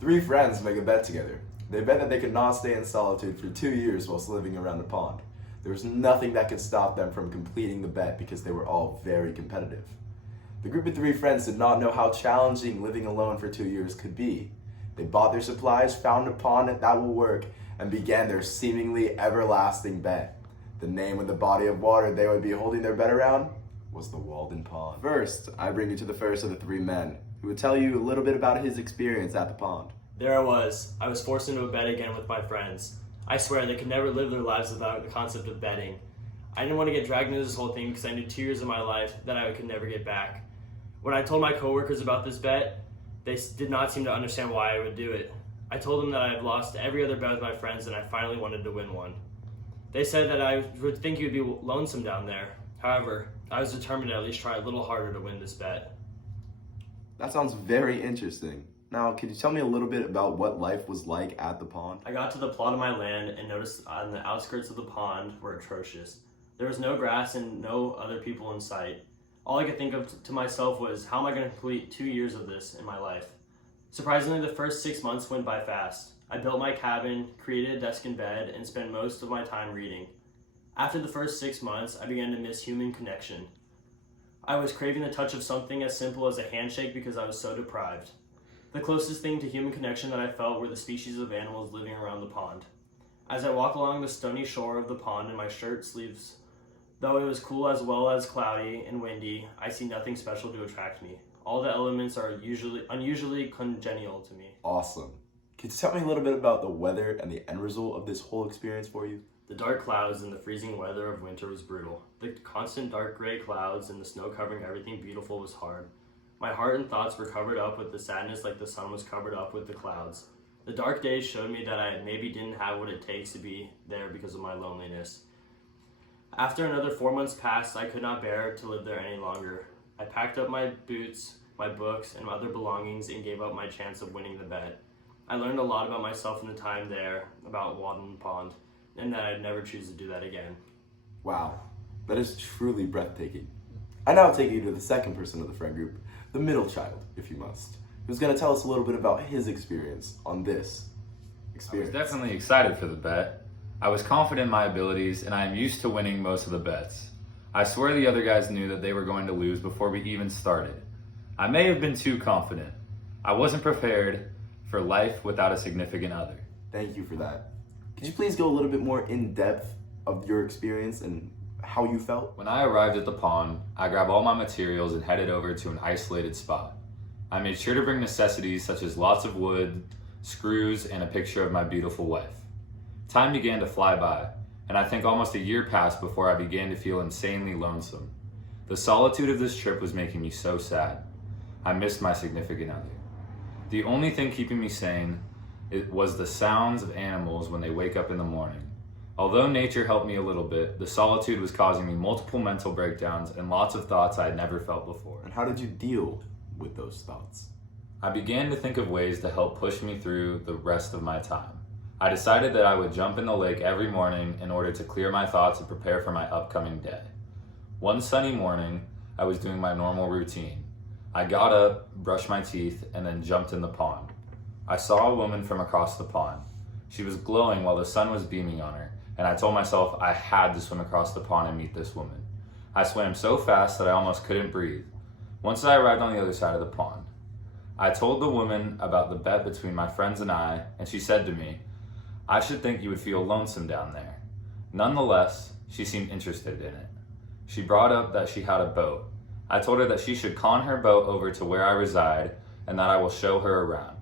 Three friends make a bet together. They bet that they could not stay in solitude for 2 years whilst living around the pond. There was nothing that could stop them from completing the bet because they were all very competitive. The group of three friends did not know how challenging living alone for 2 years could be. They bought their supplies, found a pond that will work, and began their seemingly everlasting bet. The name of the body of water they would be holding their bet around was the Walden Pond. First, I bring you to the first of the three men, who would tell you a little bit about his experience at the pond. There I was forced into a bet again with my friends. I swear they could never live their lives without the concept of betting. I didn't want to get dragged into this whole thing because I knew 2 years of my life that I could never get back. When I told my coworkers about this bet, they did not seem to understand why I would do it. I told them that I had lost every other bet with my friends and I finally wanted to win one. They said that I would think you'd be lonesome down there. However, I was determined to at least try a little harder to win this bet. That sounds very interesting. Now, could you tell me a little bit about what life was like at the pond? I got to the plot of my land and noticed on the outskirts of the pond were atrocious. There was no grass and no other people in sight. All I could think of to myself was, how am I going to complete 2 years of this in my life? Surprisingly, the first 6 months went by fast. I built my cabin, created a desk and bed, and spent most of my time reading. After the first 6 months, I began to miss human connection. I was craving the touch of something as simple as a handshake because I was so deprived. The closest thing to human connection that I felt were the species of animals living around the pond. As I walked along the stony shore of the pond in my shirt sleeves, though it was cool as well as cloudy and windy, I see nothing special to attract me. All the elements are unusually congenial to me. Awesome. Could you tell me a little bit about the weather and the end result of this whole experience for you? The dark clouds and the freezing weather of winter was brutal. The constant dark gray clouds and the snow covering everything beautiful was hard. My heart and thoughts were covered up with the sadness like the sun was covered up with the clouds. The dark days showed me that I maybe didn't have what it takes to be there because of my loneliness. After another 4 months passed, I could not bear to live there any longer. I packed up my boots, my books, and other belongings and gave up my chance of winning the bet. I learned a lot about myself in the time there, about Walden Pond, and that I'd never choose to do that again. Wow, that is truly breathtaking. I now take you to the second person of the friend group, the middle child, if you must, who's going to tell us a little bit about his experience on this experience. I was definitely excited for the bet. I was confident in my abilities, and I am used to winning most of the bets. I swear the other guys knew that they were going to lose before we even started. I may have been too confident. I wasn't prepared for life without a significant other. Thank you for that. Could you please go a little bit more in depth of your experience and how you felt? When I arrived at the pond, I grabbed all my materials and headed over to an isolated spot. I made sure to bring necessities such as lots of wood, screws, and a picture of my beautiful wife. Time began to fly by, and I think almost a year passed before I began to feel insanely lonesome. The solitude of this trip was making me so sad. I missed my significant other. The only thing keeping me sane was the sounds of animals when they wake up in the morning. Although nature helped me a little bit, the solitude was causing me multiple mental breakdowns and lots of thoughts I had never felt before. And how did you deal with those thoughts? I began to think of ways to help push me through the rest of my time. I decided that I would jump in the lake every morning in order to clear my thoughts and prepare for my upcoming day. One sunny morning, I was doing my normal routine. I got up, brushed my teeth, and then jumped in the pond. I saw a woman from across the pond. She was glowing while the sun was beaming on her, and I told myself I had to swim across the pond and meet this woman. I swam so fast that I almost couldn't breathe. Once I arrived on the other side of the pond, I told the woman about the bet between my friends and I, and she said to me, "I should think you would feel lonesome down there." Nonetheless, she seemed interested in it. She brought up that she had a boat. I told her that she should con her boat over to where I reside and that I will show her around.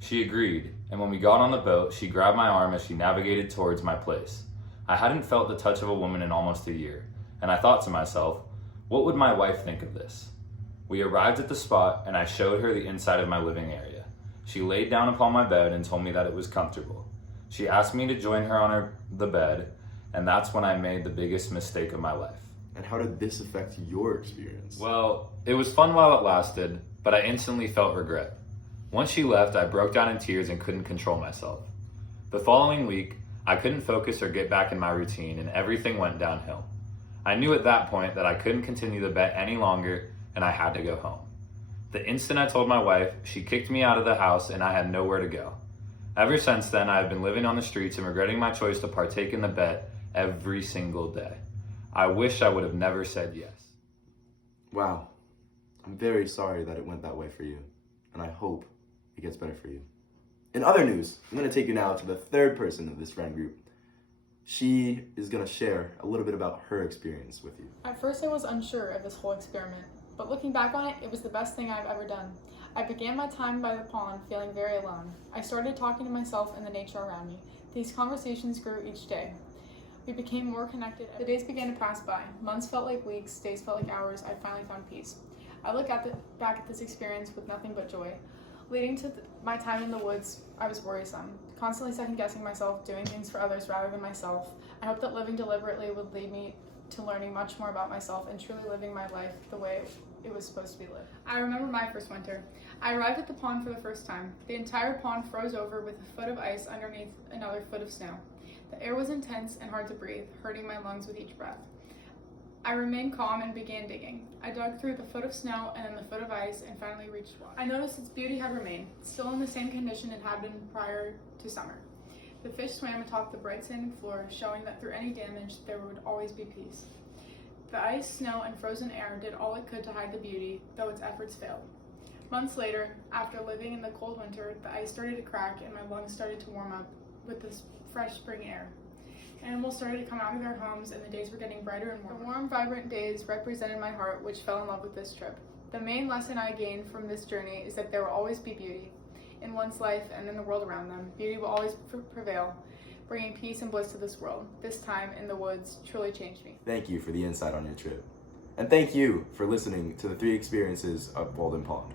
She agreed, and when we got on the boat, she grabbed my arm as she navigated towards my place. I hadn't felt the touch of a woman in almost a year, and I thought to myself, what would my wife think of this? We arrived at the spot, and I showed her the inside of my living area. She laid down upon my bed and told me that it was comfortable. She asked me to join her on the bed, and that's when I made the biggest mistake of my life. And how did this affect your experience? Well, it was fun while it lasted, but I instantly felt regret. Once she left, I broke down in tears and couldn't control myself. The following week, I couldn't focus or get back in my routine, and everything went downhill. I knew at that point that I couldn't continue the bet any longer, and I had to go home. The instant I told my wife, she kicked me out of the house and I had nowhere to go. Ever since then, I have been living on the streets and regretting my choice to partake in the bet every single day. I wish I would have never said yes. Wow. I'm very sorry that it went that way for you, and I hope it gets better for you. In other news, I'm going to take you now to the third person of this friend group. She is going to share a little bit about her experience with you. At first I was unsure of this whole experiment, but looking back on it, it was the best thing I've ever done. I began my time by the pond feeling very alone. I started talking to myself and the nature around me. These conversations grew each day. We became more connected. The days began to pass by. Months felt like weeks, days felt like hours. I finally found peace. I look back at this experience with nothing but joy. Leading to my time in the woods, I was worrisome, constantly second-guessing myself, doing things for others rather than myself. I hope that living deliberately would lead me to learning much more about myself and truly living my life the way it was supposed to be lived. I remember my first winter. I arrived at the pond for the first time. The entire pond froze over with a foot of ice underneath another foot of snow. The air was intense and hard to breathe, hurting my lungs with each breath. I remained calm and began digging. I dug through the foot of snow and then the foot of ice and finally reached water. I noticed its beauty had remained, still in the same condition it had been prior to summer. The fish swam atop the bright sandy floor, showing that through any damage there would always be peace. The ice, snow, and frozen air did all it could to hide the beauty, though its efforts failed. Months later, after living in the cold winter, the ice started to crack and my lungs started to warm up with this fresh spring air. Animals started to come out of their homes and the days were getting brighter and warmer. The warm, vibrant days represented my heart, which fell in love with this trip. The main lesson I gained from this journey is that there will always be beauty in one's life and in the world around them. Beauty will always prevail, bringing peace and bliss to this world. This time in the woods truly changed me. Thank you for the insight on your trip. And thank you for listening to the 3 experiences of Walden Pond.